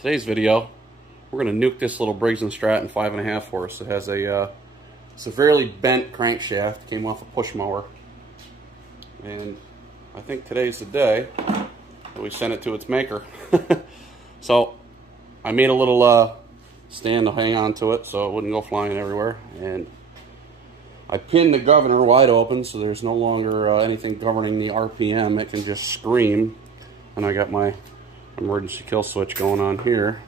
Today's video, we're going to nuke this little Briggs & Stratton 5.5 horse. It has a severely bent crankshaft, came off a push mower. And I think today's the day that we send it to its maker. So I made a little stand to hang on to it so it wouldn't go flying everywhere. And I pinned the governor wide open so there's no longer anything governing the RPM. It can just scream. And I got my emergency kill switch going on here.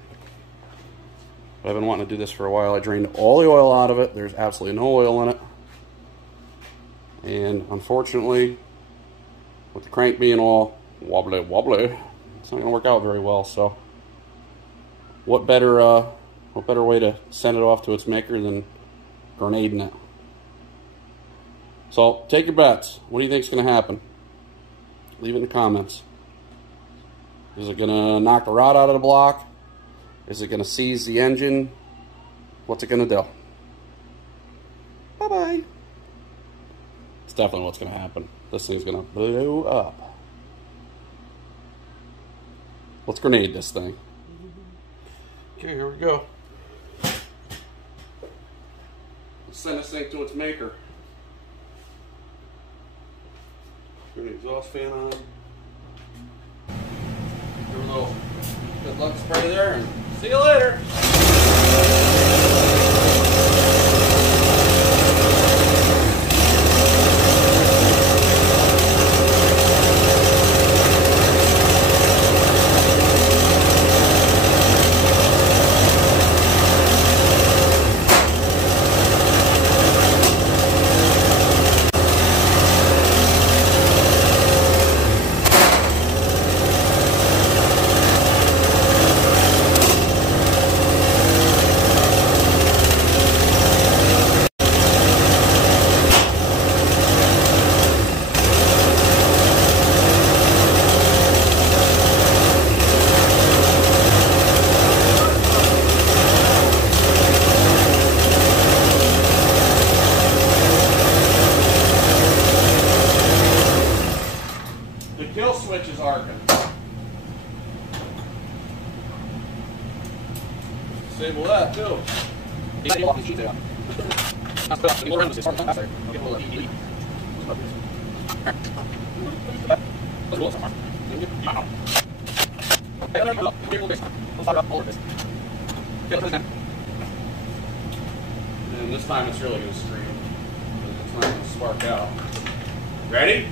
I've been wanting to do this for a while. I drained all the oil out of it. There's absolutely no oil in it. And unfortunately, with the crank being all wobbly, it's not going to work out very well. So what better way to send it off to its maker than grenading it? So take your bets. What do you think is going to happen? Leave it in the comments. Is it going to knock the rod out of the block? Is it going to seize the engine? What's it going to do? Bye-bye. It's definitely what's going to happen. This thing's going to blow up. Let's grenade this thing. Okay, here we go. Let's send this thing to its maker. Turn the exhaust fan on. Give a little good luck spray there, and see you later. Kill switch is arcing. Disable that too. And this time it's really going to scream. It's not going to spark out. Ready?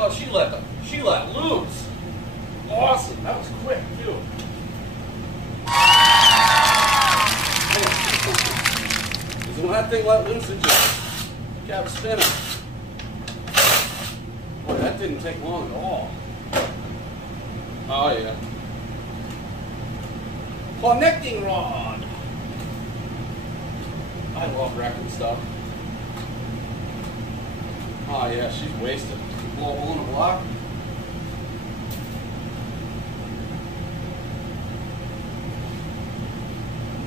Oh, she let loose. Awesome. That was quick too. Because when that thing let loose, it just kept spinning. Boy, that didn't take long at all. Oh yeah. Connecting rod. I love wrecking stuff. Oh yeah, she's wasted. Blow a hole in the block.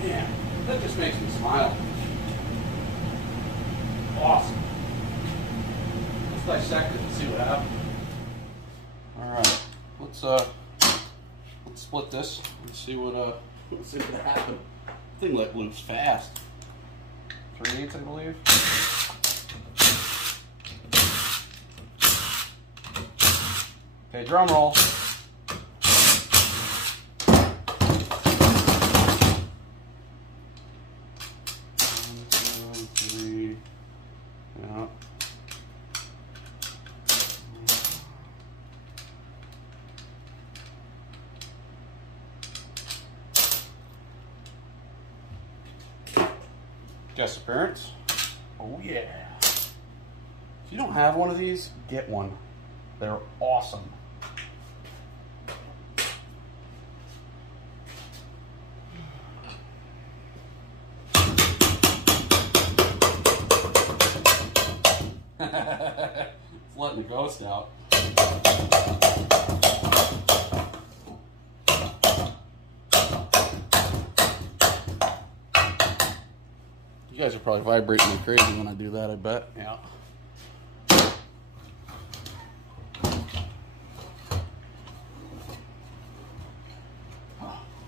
Man, that just makes me smile. Awesome. Let's dissect it and see what happens. Alright, let's split this and see what happens. Thing let loose fast. 3/8, I believe. Okay, drum roll. One, two, three. Yeah. Guest appearance. Oh yeah. If you don't have one of these, get one. They're awesome. It's letting the ghost out. You guys are probably vibrating me crazy when I do that, I bet. Yeah.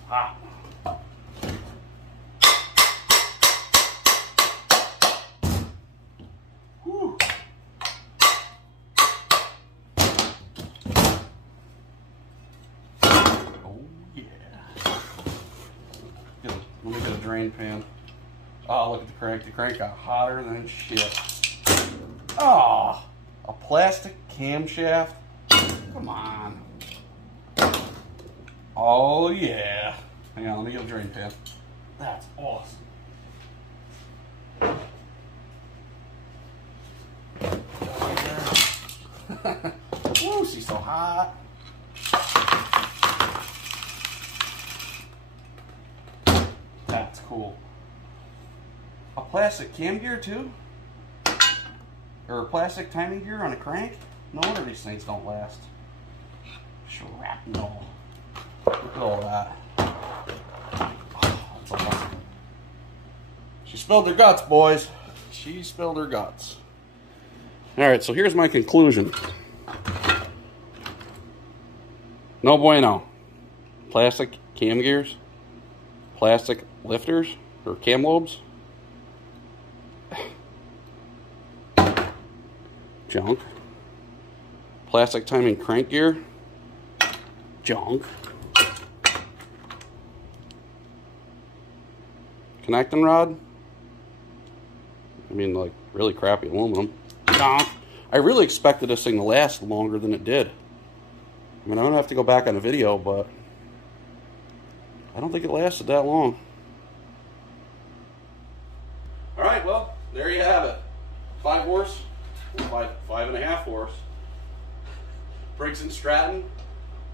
Hot. Whew. Oh yeah. Let me get a drain pan. Oh, look at the crank. The crank got hotter than shit. Oh, a plastic camshaft? Come on. Oh, yeah. Hang on, let me get a drain pan. That's awesome. Woo, she's so hot. That's cool. A plastic cam gear too? Or a plastic timing gear on a crank? No wonder these things don't last. Shrapnel. Look at all that. Oh, that's awesome. She spilled her guts, boys. She spilled her guts. Alright, so here's my conclusion. No bueno. Plastic cam gears. Plastic lifters or cam lobes. Junk. Plastic timing crank gear. Junk. Connecting rod. I mean, like, really crappy aluminum. Junk. I really expected this thing to last longer than it did. I mean, I'm gonna have to go back on the video, but I don't think it lasted that long. Alright, well, there you have it. 5 horse. 5.5 horse. Briggs & Stratton.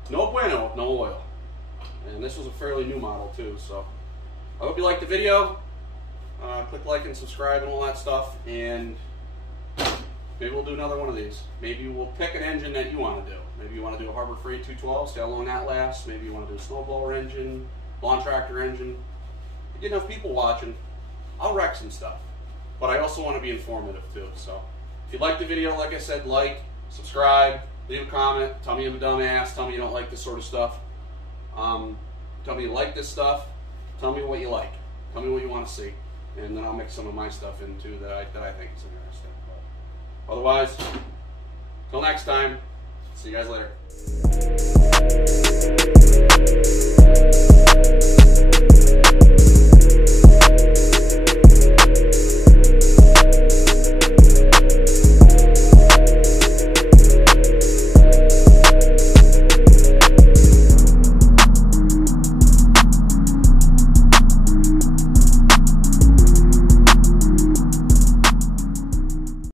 No bueno, no oil. And this was a fairly new model too, so I hope you liked the video. Click like and subscribe and all that stuff, and maybe we'll do another one of these. Maybe we'll pick an engine that you want to do. Maybe you want to do a Harbor Freight 212, see how long that lasts. Maybe you want to do a snowblower engine, lawn tractor engine. If you get enough people watching, I'll wreck some stuff. But I also want to be informative too, so if you like the video, like I said, like, subscribe, leave a comment, tell me I'm a dumbass, tell me you don't like this sort of stuff. Tell me you like this stuff, tell me what you like, tell me what you want to see, and then I'll mix some of my stuff in too that I think is interesting. But otherwise, till next time, see you guys later.